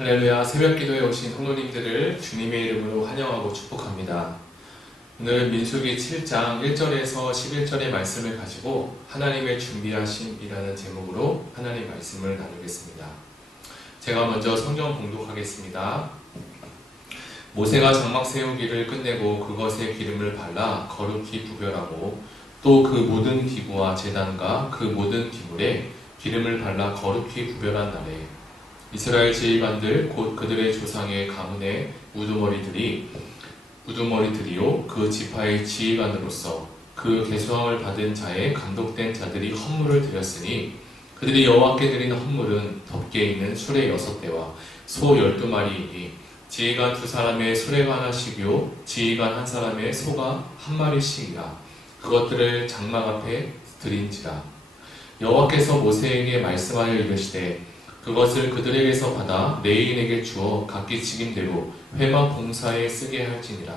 할렐루야, 새벽기도에 오신 성도님들을 주님의 이름으로 환영하고 축복합니다. 오늘은 민수기 7장 1절에서 11절의 말씀을 가지고 하나님의 준비하심이라는 제목으로 하나님 말씀을 나누겠습니다. 제가 먼저 성경 봉독하겠습니다. 모세가 장막 세우기를 끝내고 그것에 기름을 발라 거룩히 구별하고 또 그 모든 기구와 제단과 그 모든 기물에 기름을 발라 거룩히 구별한 날에 이스라엘 지휘관들 곧 그들의 조상의 가문의 우두머리들이요 그 지파의 지휘관으로서 그 계수함을 받은 자의 감독된 자들이 헌물을 드렸으니 그들이 여호와께 드리는 헌물은 덮개 있는 수레 6대와 소 12마리이니 지휘관 2사람의 수레가 하나씩이요 지휘관 1사람의 소가 1마리씩이라 그것들을 장막 앞에 드린지라. 여호와께서 모세에게 말씀하여 이르시되 그것을 그들에게서 받아 레위인에게 주어 각기 직임대로 회막 봉사에 쓰게 할지니라.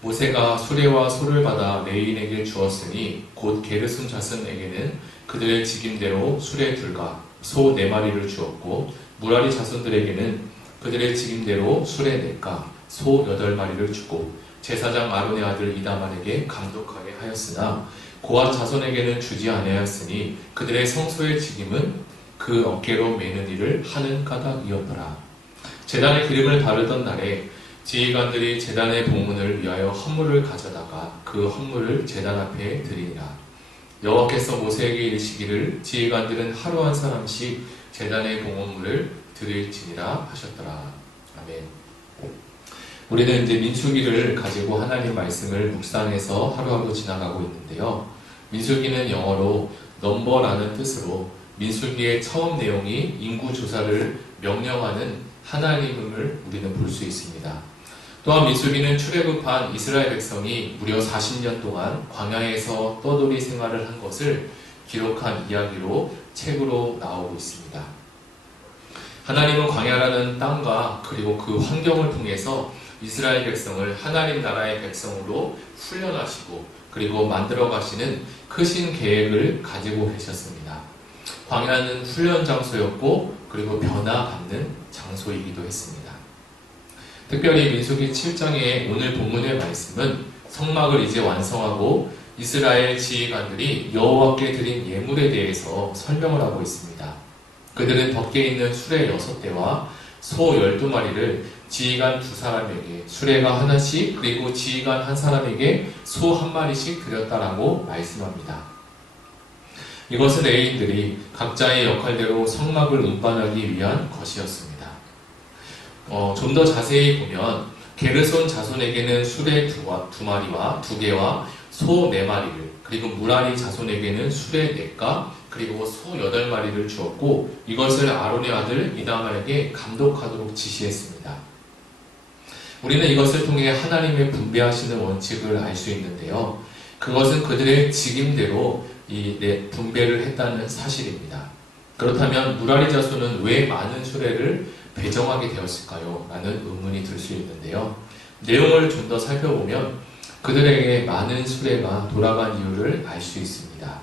모세가 수레와 소를 받아 레위인에게 주었으니 곧 게르손 자손에게는 그들의 직임대로 수레 2과 소 4마리를 주었고 무라리 자손들에게는 그들의 직임대로 수레 4과 소 8마리를 주고 제사장 아론의 아들 이다만에게 감독하게 하였으나 고앗 자손에게는 주지 아니하였으니 그들의 성소의 직임은 그 어깨로 매는 일을 하는 까닭이었더라. 제단에 기름을 바르던 날에 지휘관들이 제단의 봉헌을 위하여 헌물을 가져다가 그 헌물을 제단 앞에 드리니라. 여호와께서 모세에게 이르시기를 지휘관들은 하루 한 사람씩 제단의 봉헌물을 드릴지니라 하셨더라. 아멘. 우리는 이제 민수기를 가지고 하나님 말씀을 묵상해서 하루하루 지나가고 있는데요. 민수기는 영어로 넘버라는 뜻으로 민수기의 처음 내용이 인구조사를 명령하는 하나님을 우리는 볼 수 있습니다. 또한 민수기는 출애굽한 이스라엘 백성이 무려 40년 동안 광야에서 떠돌이 생활을 한 것을 기록한 이야기로 책으로 나오고 있습니다. 하나님은 광야라는 땅과 그리고 그 환경을 통해서 이스라엘 백성을 하나님 나라의 백성으로 훈련하시고 그리고 만들어 가시는 크신 계획을 가지고 계셨습니다. 광야는 훈련 장소였고 그리고 변화받는 장소이기도 했습니다. 특별히 민수기 7장의 오늘 본문의 말씀은 성막을 이제 완성하고 이스라엘 지휘관들이 여호와께 드린 예물에 대해서 설명을 하고 있습니다. 그들은 덮개 있는 수레 6대와 소 12마리를 지휘관 2사람에게 수레가 하나씩 그리고 지휘관 1사람에게 소 1마리씩 드렸다라고 말씀합니다. 이것은 레위인들이 각자의 역할대로 성막을 운반하기 위한 것이었습니다. 좀 더 자세히 보면 게르손 자손에게는 수레 2마리와 2개와 소 4마리를 그리고 무라리 자손에게는 수레 4가 그리고 소 8마리를 주었고 이것을 아론의 아들 이다말에게 감독하도록 지시했습니다. 우리는 이것을 통해 하나님의 분배하시는 원칙을 알 수 있는데요. 그것은 그들의 직임대로 분배를 했다는 사실입니다. 그렇다면 무라리 자손은 왜 많은 수레를 배정하게 되었을까요? 라는 의문이 들 수 있는데요. 내용을 좀 더 살펴보면 그들에게 많은 수레가 돌아간 이유를 알 수 있습니다.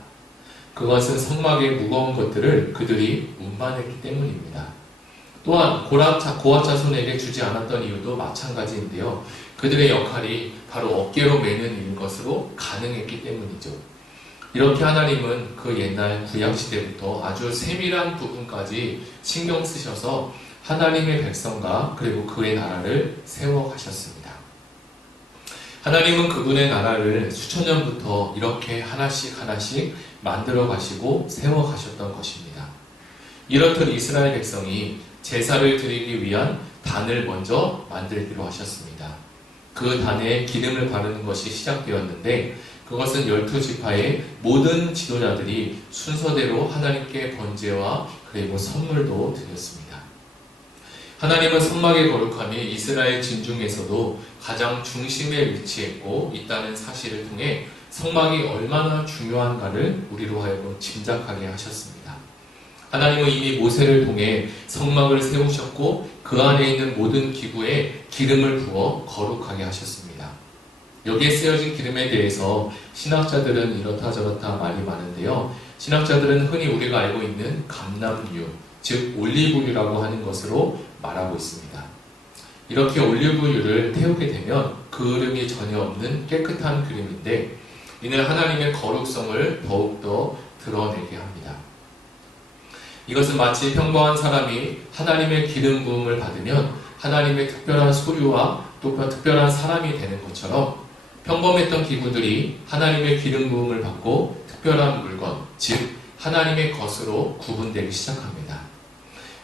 그것은 성막의 무거운 것들을 그들이 운반했기 때문입니다. 또한 고앗 자손에게 주지 않았던 이유도 마찬가지인데요. 그들의 역할이 바로 어깨로 매는 것으로 가능했기 때문이죠. 이렇게 하나님은 그 옛날 구약시대부터 아주 세밀한 부분까지 신경 쓰셔서 하나님의 백성과 그리고 그의 나라를 세워가셨습니다. 하나님은 그분의 나라를 수천 년부터 이렇게 하나씩 만들어 가시고 세워 가셨던 것입니다. 이렇듯 이스라엘 백성이 제사를 드리기 위한 단을 먼저 만들기로 하셨습니다. 그 단에 기름을 바르는 것이 시작되었는데 그것은 12지파의 모든 지도자들이 순서대로 하나님께 번제와 그리고 선물도 드렸습니다. 하나님은 성막의 거룩함이 이스라엘 진중에서도 가장 중심에 위치했고 있다는 사실을 통해 성막이 얼마나 중요한가를 우리로 하여금 짐작하게 하셨습니다. 하나님은 이미 모세를 통해 성막을 세우셨고 그 안에 있는 모든 기구에 기름을 부어 거룩하게 하셨습니다. 여기에 쓰여진 기름에 대해서 신학자들은 이렇다 저렇다 말이 많은데요. 신학자들은 흔히 우리가 알고 있는 감람유, 즉 올리브유라고 하는 것으로 말하고 있습니다. 이렇게 올리브유를 태우게 되면 그을음이 전혀 없는 깨끗한 기름인데 이는 하나님의 거룩성을 더욱더 드러내게 합니다. 이것은 마치 평범한 사람이 하나님의 기름 부음을 받으면 하나님의 특별한 소유와 또 특별한 사람이 되는 것처럼 평범했던 기구들이 하나님의 기름 부음을 받고 특별한 물건, 즉 하나님의 것으로 구분되기 시작합니다.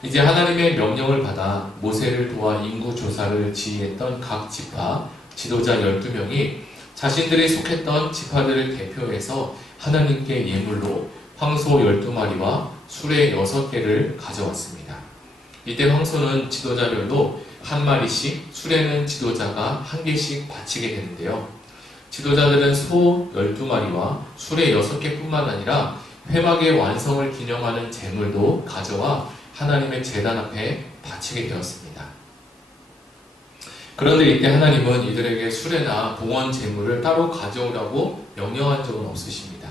이제 하나님의 명령을 받아 모세를 도와 인구 조사를 지휘했던 각 지파 지도자 12명이 자신들이 속했던 지파들을 대표해서 하나님께 예물로 황소 12마리와 수레 6개를 가져왔습니다. 이때 황소는 지도자별로 한 마리씩, 수레는 지도자가 한 개씩 바치게 되는데요. 지도자들은 소 12마리와 수레 6개뿐만 아니라 회막의 완성을 기념하는 제물도 가져와 하나님의 제단 앞에 바치게 되었습니다. 그런데 이때 하나님은 이들에게 수레나 봉헌 제물을 따로 가져오라고 명령한 적은 없으십니다.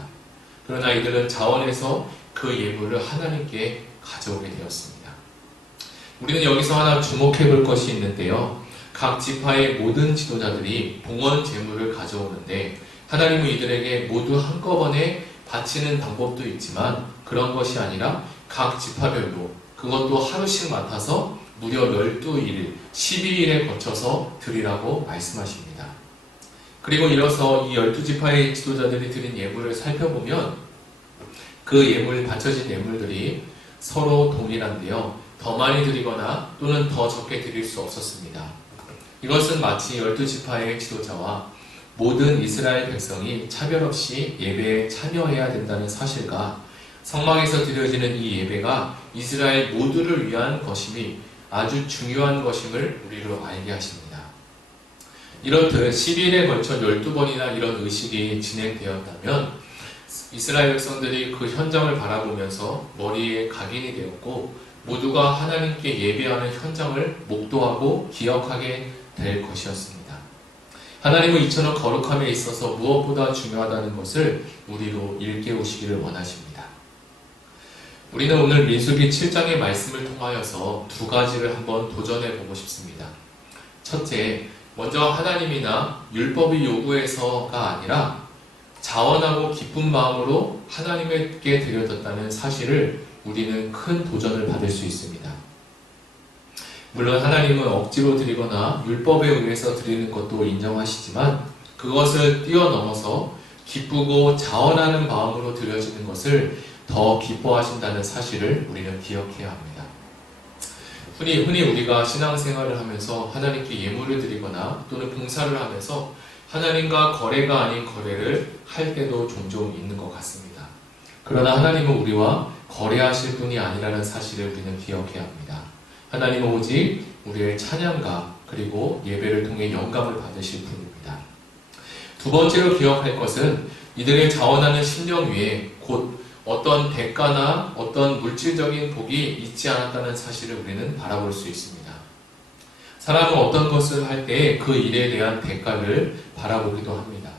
그러나 이들은 자원해서 그 예물을 하나님께 가져오게 되었습니다. 우리는 여기서 하나 주목해 볼 것이 있는데요. 각 지파의 모든 지도자들이 봉헌 제물을 가져오는데 하나님은 이들에게 모두 한꺼번에 바치는 방법도 있지만 그런 것이 아니라 각 지파별로 그것도 하루씩 맡아서 무려 12일, 12일에 거쳐서 드리라고 말씀하십니다. 그리고 이어서 이 12지파의 지도자들이 드린 예물을 살펴보면 그 예물, 바쳐진 예물들이 서로 동일한데요. 더 많이 드리거나 또는 더 적게 드릴 수 없었습니다. 이것은 마치 12지파의 지도자와 모든 이스라엘 백성이 차별 없이 예배에 참여해야 된다는 사실과 성막에서 드려지는 이 예배가 이스라엘 모두를 위한 것임이 아주 중요한 것임을 우리로 알게 하십니다. 이렇듯 10일에 걸쳐 12번이나 이런 의식이 진행되었다면 이스라엘 백성들이 그 현장을 바라보면서 머리에 각인이 되었고 모두가 하나님께 예배하는 현장을 목도하고 기억하게 될 것이었습니다. 하나님은 이처럼 거룩함에 있어서 무엇보다 중요하다는 것을 우리로 일깨우시기를 원하십니다. 우리는 오늘 민수기 7장의 말씀을 통하여서 두 가지를 한번 도전해 보고 싶습니다. 첫째, 먼저 하나님이나 율법이 요구해서가 아니라 자원하고 기쁜 마음으로 하나님께 드려졌다는 사실을 우리는 큰 도전을 받을 수 있습니다. 물론 하나님은 억지로 드리거나 율법에 의해서 드리는 것도 인정하시지만 그것을 뛰어넘어서 기쁘고 자원하는 마음으로 드려지는 것을 더 기뻐하신다는 사실을 우리는 기억해야 합니다. 흔히 우리가 신앙생활을 하면서 하나님께 예물을 드리거나 또는 봉사를 하면서 하나님과 거래가 아닌 거래를 할 때도 종종 있는 것 같습니다. 그러나 하나님은 우리와 거래하실 분이 아니라는 사실을 우리는 기억해야 합니다. 하나님은 오직 우리의 찬양과 그리고 예배를 통해 영감을 받으실 분입니다. 두 번째로 기억할 것은 이들의 자원하는 심령 위에 곧 어떤 대가나 어떤 물질적인 복이 있지 않았다는 사실을 우리는 바라볼 수 있습니다. 사람은 어떤 것을 할 때 그 일에 대한 대가를 바라보기도 합니다.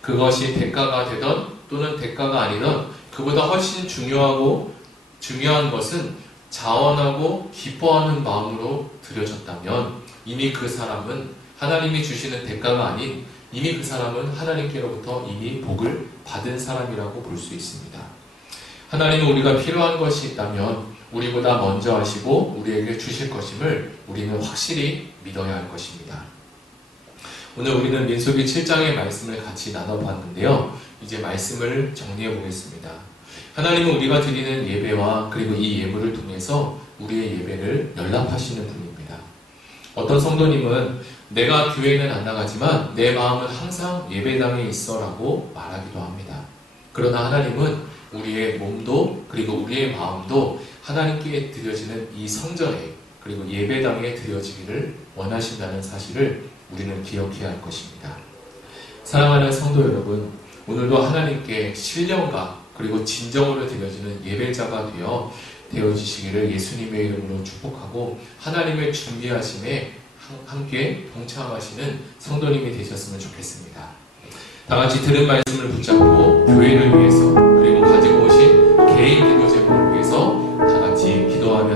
그것이 대가가 되던 또는 대가가 아니던 그보다 훨씬 중요한 것은 자원하고 기뻐하는 마음으로 드려졌다면 이미 그 사람은 하나님이 주시는 대가가 아닌 이미 그 사람은 하나님께로부터 이미 복을 받은 사람이라고 볼 수 있습니다. 하나님은 우리가 필요한 것이 있다면 우리보다 먼저 하시고 우리에게 주실 것임을 우리는 확실히 믿어야 할 것입니다. 오늘 우리는 민수기 7장의 말씀을 같이 나눠봤는데요. 이제 말씀을 정리해 보겠습니다. 하나님은 우리가 드리는 예배와 그리고 이 예물을 통해서 우리의 예배를 연락하시는 분입니다. 어떤 성도님은 내가 교회는 안 나가지만 내 마음은 항상 예배당에 있어 라고 말하기도 합니다. 그러나 하나님은 우리의 몸도 그리고 우리의 마음도 하나님께 드려지는 이 성전에 그리고 예배당에 드려지기를 원하신다는 사실을 우리는 기억해야 할 것입니다. 사랑하는 성도 여러분, 오늘도 하나님께 신령과 그리고 진정으로 드려지는 예배자가 되어지시기를 예수님의 이름으로 축복하고 하나님의 준비하심에 함께 동참하시는 성도님이 되셨으면 좋겠습니다. 다 같이 들은 말씀을 붙잡고 교회를 위해서 그리고 가지고 오신 개인 기도 제목을 위해서 다 같이 기도하며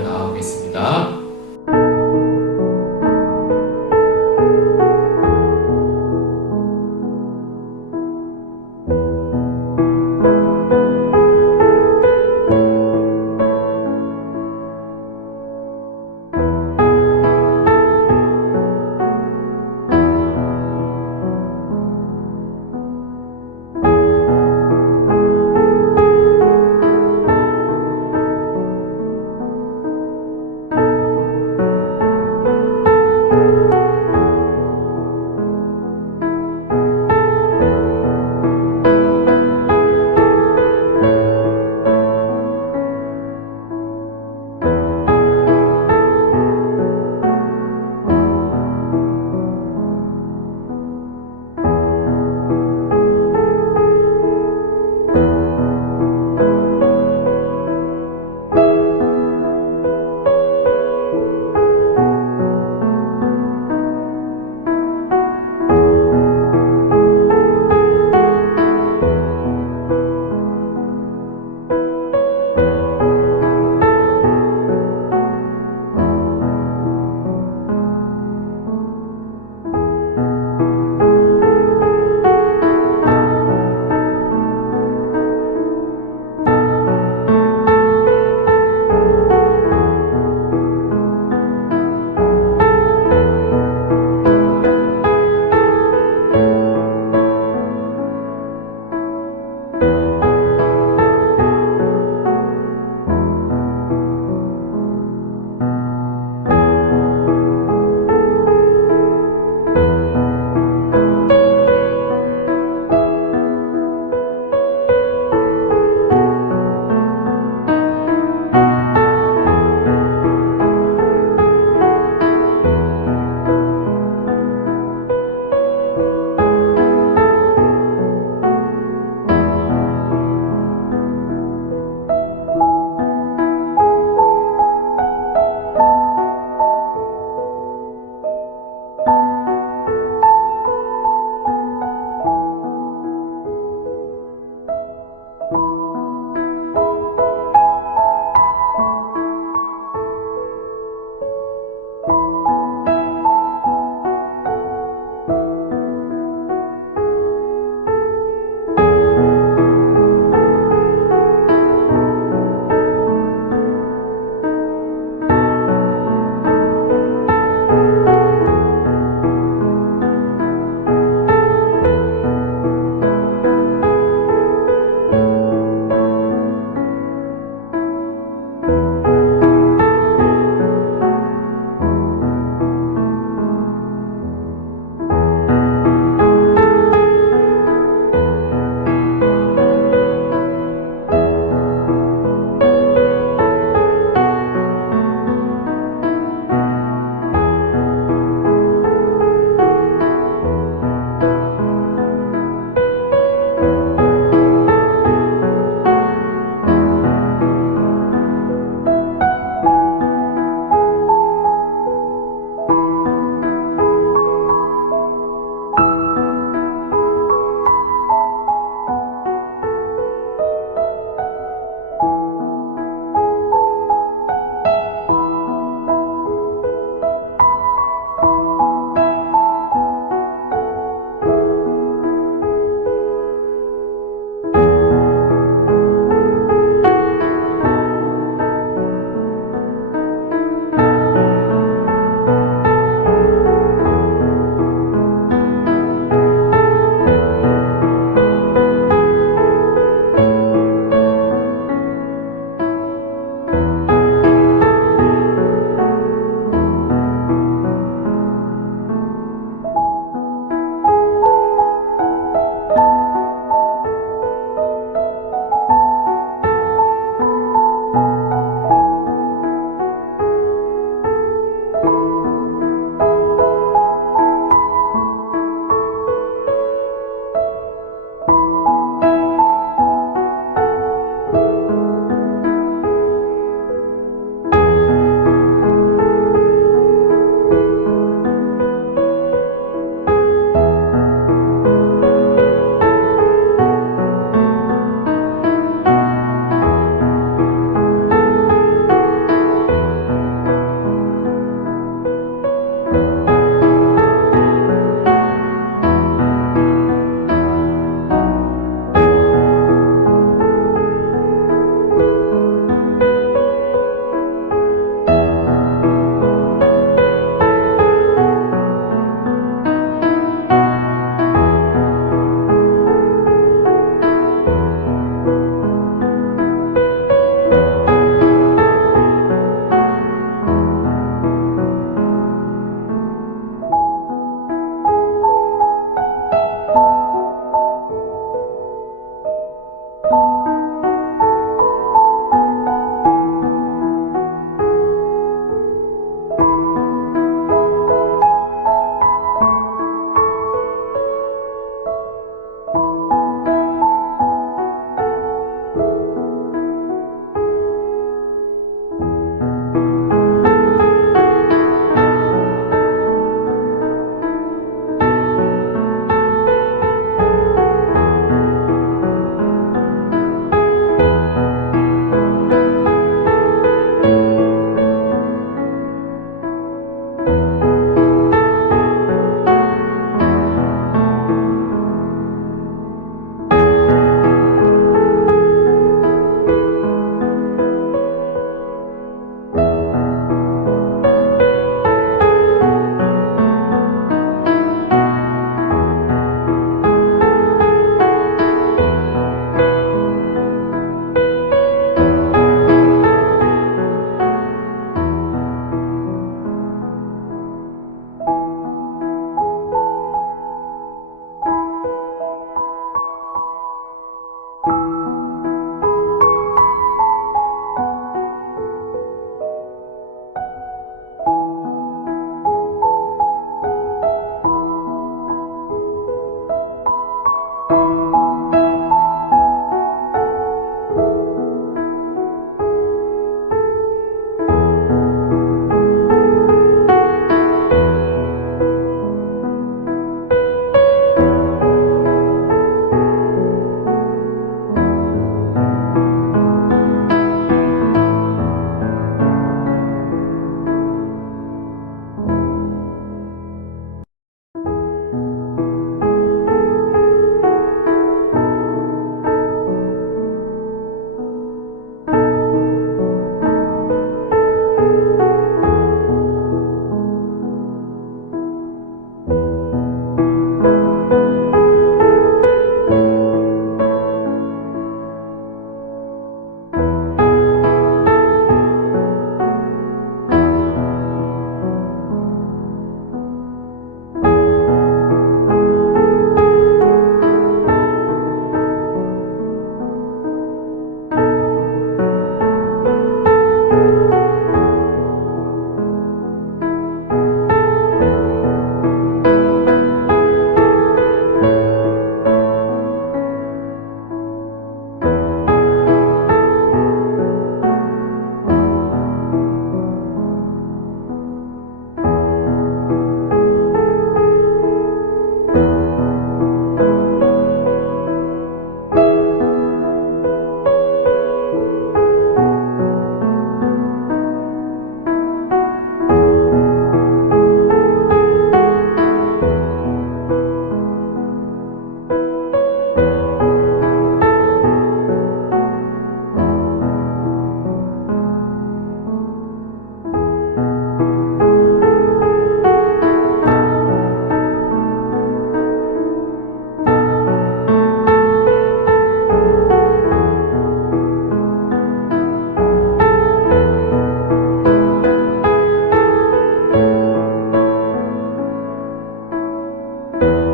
음.